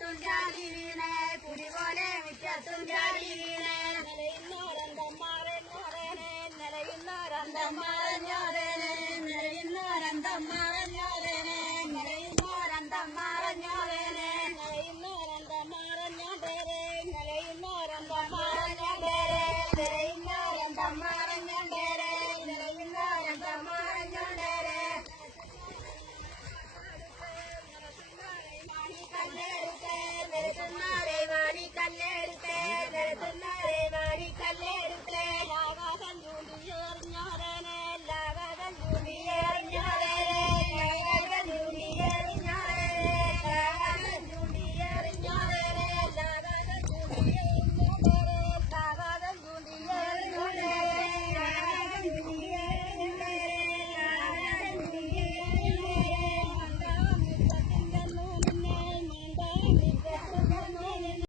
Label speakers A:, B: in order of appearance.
A: തുഞ്ചാലി വീണേ പുലി പോലെ മിറ്റ തുഞ്ചാലി വീണേ
B: നിലയിന്നോരന്തമ്മാറഞ്ഞോറേനെ നിലയിന്നോരന്തമ്മാറഞ്ഞോറേനെ നിലയിന്നോരന്തമ്മാറഞ്ഞോറേനെ
A: നിലയിന്നോരന്തമ്മാറഞ്ഞോറേനെ
B: മാറഞ്ഞ പേരെ നിലയുന്നോരന്തമാ